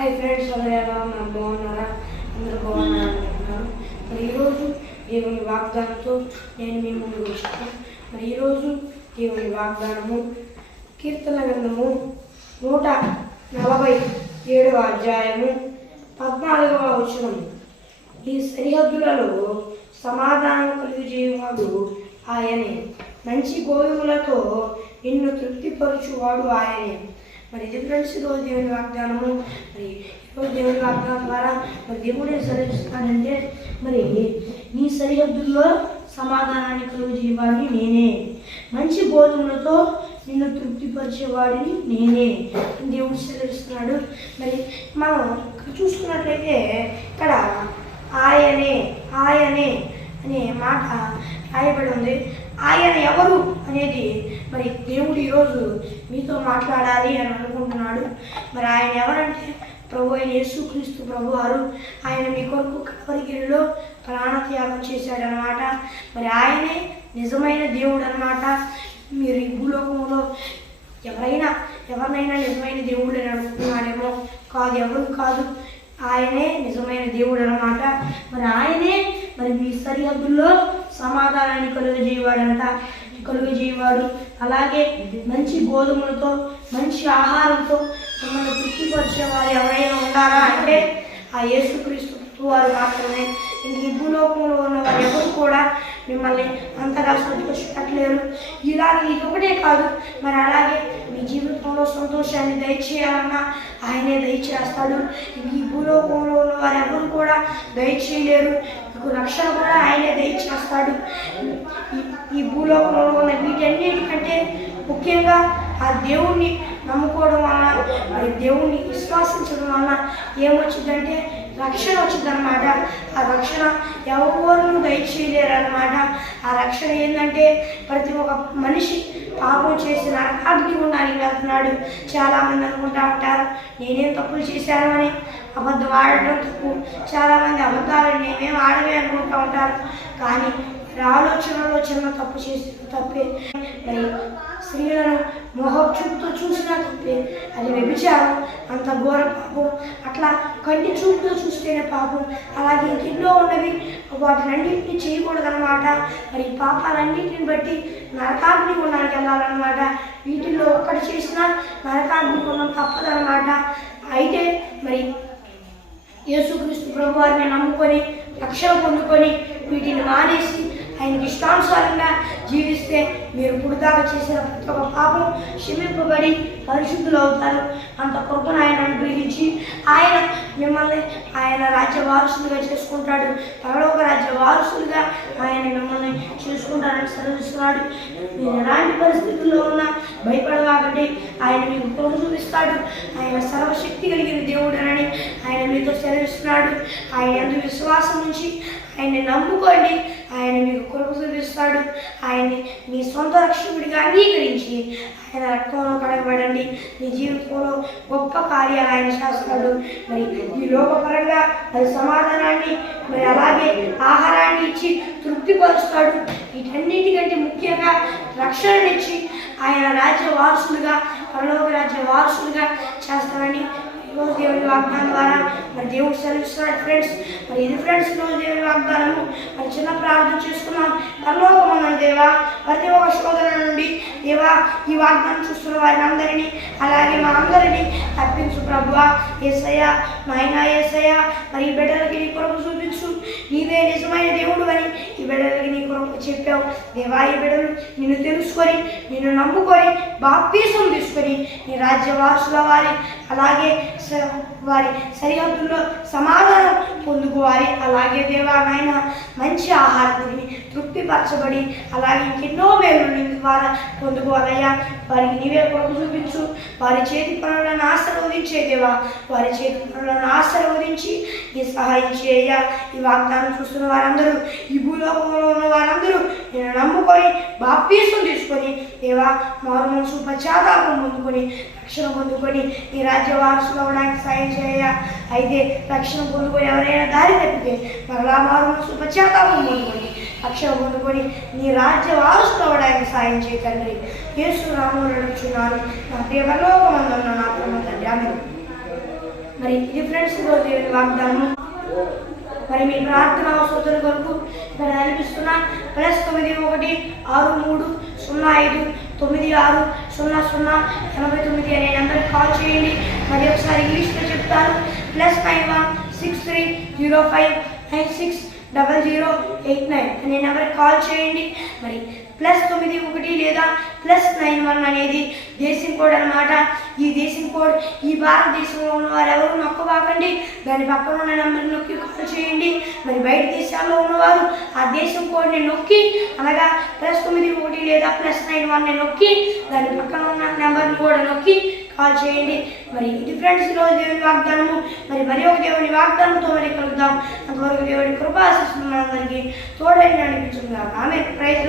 Hi friends అందరూ ఎలా ఉన్నారు? బాగున్నారా? అందరూ బాగున్నారా? అనుకుంటున్నాను మరి ఈరోజు దేవుని వాగ్దానంతో నేను మీ ముందు వచ్చాను మరి ఈరోజు దేవుని వాగ్దానము కీర్తన గ్రంథము నూట నలభై ఏడవ అధ్యాయము పద్నాలుగవ వచనం. ఈ సరిహద్దులలో సమాధానం కలిగజేయవాడు ఆయనే. మంచి గోధుమలతో నిన్ను తృప్తిపరచువాడు ఆయనే. మరి ఇది ఫ్రెండ్స్ ఈరోజు దేవుని వాగ్దానము మరి ఈరోజు దేవుని వాగ్దానం ద్వారా మరి దేవుడు ఏం మరి నీ సరిహద్దుల్లో సమాధానాన్ని కలుగజేయవాడిని నేనే. మంచి గోధుమలతో నిన్ను తృప్తిపరిచేవాడిని నేనే దేవుడు సెలవిస్తున్నాడు. మరి మనం ఇక్కడ చూసుకున్నట్లయితే ఇక్కడ ఆయనే ఆయనే అనే మాట రాయబడి ఉంది. ఆయన ఎవరు? అనేది మరి దేవుడు ఈరోజు మీతో మాట్లాడాలి అని అనుకుంటున్నాడు. మరి ఆయన ఎవరంటే? ప్రభు అయిన యేసుక్రీస్తు ప్రభు వారు. ఆయన మీ కొరకు కవరిగిరిలో ప్రాణత్యాగం చేశాడనమాట మరి ఆయనే నిజమైన దేవుడు అనమాట మీరు ఈ భూలోకంలో ఎవరైనా ఎవరినైనా నిజమైన దేవుడు అని అనుకుంటున్నారేమో? కాదు ఎవరు కాదు. ఆయనే నిజమైన దేవుడు అనమాట మరి ఆయనే మరి మీ సరిహద్దుల్లో సమాధానాన్ని కలుగజేయవాడంట. కలుగజేయవాడు. అలాగే మంచి గోధుమలతో మంచి ఆహారంతో మిమ్మల్ని తృప్తిపరిచేవారు ఎవరైనా ఉన్నారా అంటే ఆ యేసుక్రీస్తు వారు మాత్రమే. ఇంక ఈ భూలోకంలో ఉన్న వారు ఎవరు కూడా మిమ్మల్ని అంతగా సంతోషపెట్టలేరు. ఇలాగే ఇది ఒకటే కాదు మరి అలాగే మీ జీవితంలో సంతోషాన్ని దయచేయాలన్నా ఆయనే దయచేస్తాడు. ఈ భూలోకంలో ఉన్న వారు ఎవరు కూడా దయచేయలేరు. మీకు రక్షణ కూడా ఆయనే దయచేస్తాడు ఈ- భూలోకంలో ఉన్న వీటన్నిటికంటే ముఖ్యంగా ఆ దేవుణ్ణి నమ్ముకోవడం వలన మరి దేవుణ్ణి విశ్వాసించడం వలన ఏమొచ్చిందంటే రక్షణ వచ్చిందనమాట ఆ రక్షణ ఎవరు దయచేయలేరు అనమాట ఆ రక్షణ ఏంటంటే ప్రతి ఒక్క మనిషి పాపం చేసిన అగ్ని ఉండాలి వెళ్తున్నాడు. చాలామంది అనుకుంటా ఉంటారు నేనేం తప్పులు చేశాను అని అబద్ధం ఆడటం తప్పు. చాలామంది అబద్ధాలు నేనేం ఆడమే అనుకుంటా ఉంటారు. కానీ ఆలోచనలో చిన్న తప్పు చేసిన తప్పే. మరి స్త్రీలను మొహం చూపుతో చూసినా తప్పే. అది వ్యభిచారం అంత ఘోర పాపం. అట్లా కంటి చూపుతో చూస్తేనే పాపం. అలాగే ఇంకెన్నో ఉన్నవి వాటినన్నింటినీ చేయకూడదనమాట మరి పాపాలన్నింటిని బట్టి నరకాగ్ని గుణానికి వెళ్ళాలన్నమాట. వీటిల్లో ఒక్కటి చేసినా నరకాగ్ని గుణం తప్పదనమాట అయితే మరి యేసుక్రీస్తు ప్రభు వారిని నమ్ముకొని రక్షణ పొందుకొని వీటిని మానేసి ఆయనకి ఇష్టానుసారంగా జీవిస్తే మీరు పుడతాగా చేసిన ప్రతి ఒక్క పాపం క్షమింపబడి పరిశుద్ధులు అవుతారు. అంత కృపను ఆయన అనుగ్రహించి ఆయన మిమ్మల్ని ఆయన రాజ్య వారసులుగా చేసుకుంటాడు. పరలోక రాజ్య వారసులుగా ఆయన మిమ్మల్ని చేసుకుంటారని సెలవిస్తున్నాడు. మీరు ఎలాంటి పరిస్థితుల్లో ఉన్నా భయపడవాకండి. ఆయన మీకు కృప చూపిస్తాడు. ఆయన సర్వశక్తి కలిగిన దేవుడనని ఆయన మీతో సెలవిస్తున్నాడు. ఆయన ఎందు విశ్వాసం నుంచి ఆయన్ని నమ్ముకోండి. ఆయన మీకు కృప చూపిస్తాడు. ఆయన్ని మీ సొంత రక్షకుడిగా అంగీకరించి ఆయన రక్తంలో కడగబడండి. మీ జీవితంలో గొప్ప కార్యాలు ఆయన చేస్తాడు. మరి ఈ లోకపరంగా మరి సమాధానాన్ని మరి అలాగే ఆహారాన్ని ఇచ్చి తృప్తిపరుస్తాడు. వీటన్నిటికంటే ముఖ్యంగా రక్షణనిచ్చి ఆయన రాజ్య వారసులుగా పరలోక రాజ్య వారసులుగా చేస్తానని ఈరోజు దేవుని వాగ్దానం ద్వారా మరి దేవుడు సెలవిస్తున్నాడు. ఫ్రెండ్స్ మరి ఇది ఫ్రెండ్స్ ఈరోజు దేవుని వాగ్దానము. మరి చిన్న ప్రార్థన చేసుకున్నాం పరలోకమన్న దేవా ప్రతి ఒక్క శోధన నుండి దేవా ఈ వాగ్దానం చూస్తున్న వారిని అందరినీ అలాగే మా అందరినీ తప్పించు ప్రభువా. ఏసయ్య నాయన ఏసయ్య మరి ఈ బిడ్డలకి నీ కొరకు చూపించు. నీవే నిజమైన దేవుడు అని ఈ బిడ్డలకి చెప్పావు. దేవా ఈ బిడ్డలు నిన్ను తెలుసుకొని నిన్ను నమ్ముకొని బాప్తీసం తీసుకొని నీ రాజ్య వారసుల వారి అలాగే స- వారి సరిహద్దుల్లో సమాధానం పొందుకోవాలి అలాగే దేవా నాయన మంచి ఆహారం తిని తృప్తిపరచబడి అలాగే ఇంకెన్నో మేలు నీ ద్వారా పొందుకోవాలయ్యా. వారికి నీవే కొరకు చూపించు. వారి చేతి పనులను ఆశీర్వదించేదేవా వారి చేతి పనులను ఆశీర్వదించి నీ సహాయం చేయ ఈ వాగ్దానం చూస్తున్న వారందరూ ఈ భూలోకంలో వారందరూ నేను నమ్ముకొని బాప్తీసం తీసుకొని దేవా మారు మనసు పశ్చాత్తాపం పొందుకొని రక్షణ పొందుకొని నీ రాజ్య వారసులు అవడానికి సాయం చేయ అయితే రక్షణ పొందుకొని ఎవరైనా దారి తప్పితే మరలా మారు మనసు పశ్చాత్తాపం పొందుకొని రక్షణ పొందుకొని నీ రాజ్య వారసులు అవడానికి సాయం చేయ తండ్రి. యేసు రాముడు నడుచున్నాను. నా ప్రియమలోకమందున్న నా ప్రేమ తండ్రి. మరి ఇది ఫ్రెండ్స్ వాగ్దానం. మరి మీ ప్రార్థన అవసరతల కొరకు ఇక్కడ అనిపిస్తున్న ప్లస్ తొమ్మిది ఒకటి ఆరు మూడు సున్నా ఐదు తొమ్మిది ఆరు సున్నా సున్నా ఎనభై తొమ్మిది అనే నెంబర్కి కాల్ చేయండి. మరి ఒకసారి ఇంగ్లీష్లో చెప్తాను. Plus nine one six three zero five nine six double zero eight nine అనే నెంబర్కి కాల్ చేయండి. మరి ప్లస్ తొమ్మిది ఒకటి లేదా ప్లస్ నైన్ వన్ అనేది దేశం కోడ్ అన్నమాట. ఈ దేశం కోడ్ ఈ భారతదేశంలో ఉన్న వారు ఎవరు నొక్కబాకండి. దాని పక్కన ఉన్న నెంబర్ నొక్కి కాల్ చేయండి. మరి బయట దేశాల్లో ఉన్నవారు ఆ దేశం కోడ్ని నొక్కి అనగా ప్లస్ తొమ్మిది ఒకటి లేదా ప్లస్ నైన్ వన్ని నొక్కి దాని పక్కన ఉన్న నెంబర్ని కూడా నొక్కి కాల్ చేయండి. మరి ఇది ఫ్రెండ్స్ ఈరోజు దేవుని వాగ్దానము. మరి మరి ఒక దేవుని వాగ్దానంతో మరి కలుద్దాం. అంతవరకు దేవుడి కృపాశిస్తున్నాం అందరికీ తోడైన అనిపించుకుందాం ఆమె ప్రైజ్